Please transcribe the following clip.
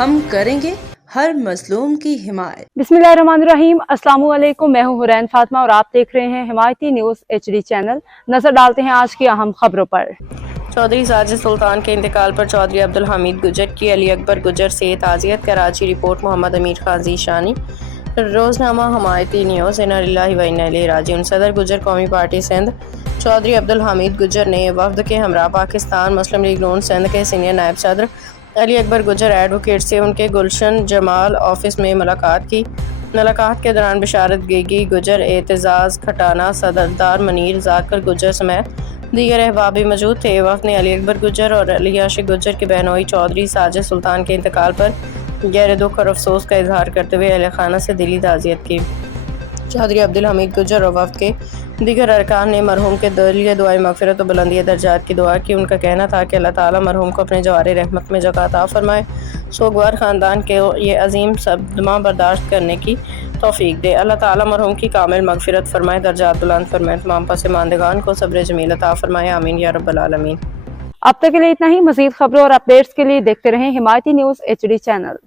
हम करेंगे हर मजलूम की हिमायत। बिस्मिल्लाहिर्रहमानिर्रहीम। अस्सलाम वालेकुम। मैं हूँ हुरैन फातिमा और आप देख रहे हैं हिमायती न्यूज़ HD चैनल। नजर डालते हैं आज की अहम खबरों पर। चौधरी साजिद सुल्तान के इंतकाल पर चौधरी अब्दुल हमीद गुजर की अली अकबर गुजर से ताज़ियत। कराची रिपोर्ट मोहम्मद अमीर खान ज़ीशानी। रोज़नामा हिमायती न्यूज़। इन्ना लिल्लाहि व इन्ना इलैहि राजिऊन। सदर गुजर कौमी पार्टी सिंध चौधरी अब्दुल हमीद गुजर ने वफद के हमरा पाकिस्तान मुस्लिम लीग नून सिंध के सीनियर नायब सदर अली अकबर गुजर एडवोकेट से उनके गुलशन जमाल ऑफिस में मुलाकात की। मुलाकात के दौरान बिशारत गेगी गुजर, एतजाज़ खटाना, सदरदार मनीर जाकर गुजर समेत दीगर अहबाब भी मौजूद थे। वफद ने अली अकबर गुजर और अली आशिक गुजर के बहनोई चौधरी साजिद सुल्तान के इंतकाल पर गहरे दुख और अफसोस का इजहार करते हुए अहले खाना से दिली ताज़ियत की। चौधरी अब्दुल हमीद गुजर और वफद के दीगर अरकान ने मरहूम के लिए दुआए मगफिरत और बुलंदी दर्जात की दुआ की। उनका कहना था कि अल्लाह ताला मरहूम को अपने जवारे रहमत में जगह अता फरमाए, सोगवार ख़ानदान के ये अजीम सदमा बर्दाश्त करने की तौफीक दे। अल्लाह ताला मरहूम की कामिल मगफिरत फरमाए, दर्जात बुलंद फरमाए, तमाम पसमानदगान को सब्र जमील अता फरमाए, आमीन या रब्बल आलमीन। अब तक के लिए इतना ही। मज़ीद खबरों और अपडेट्स के लिए देखते रहें हिमायती न्यूज़ HD चैनल।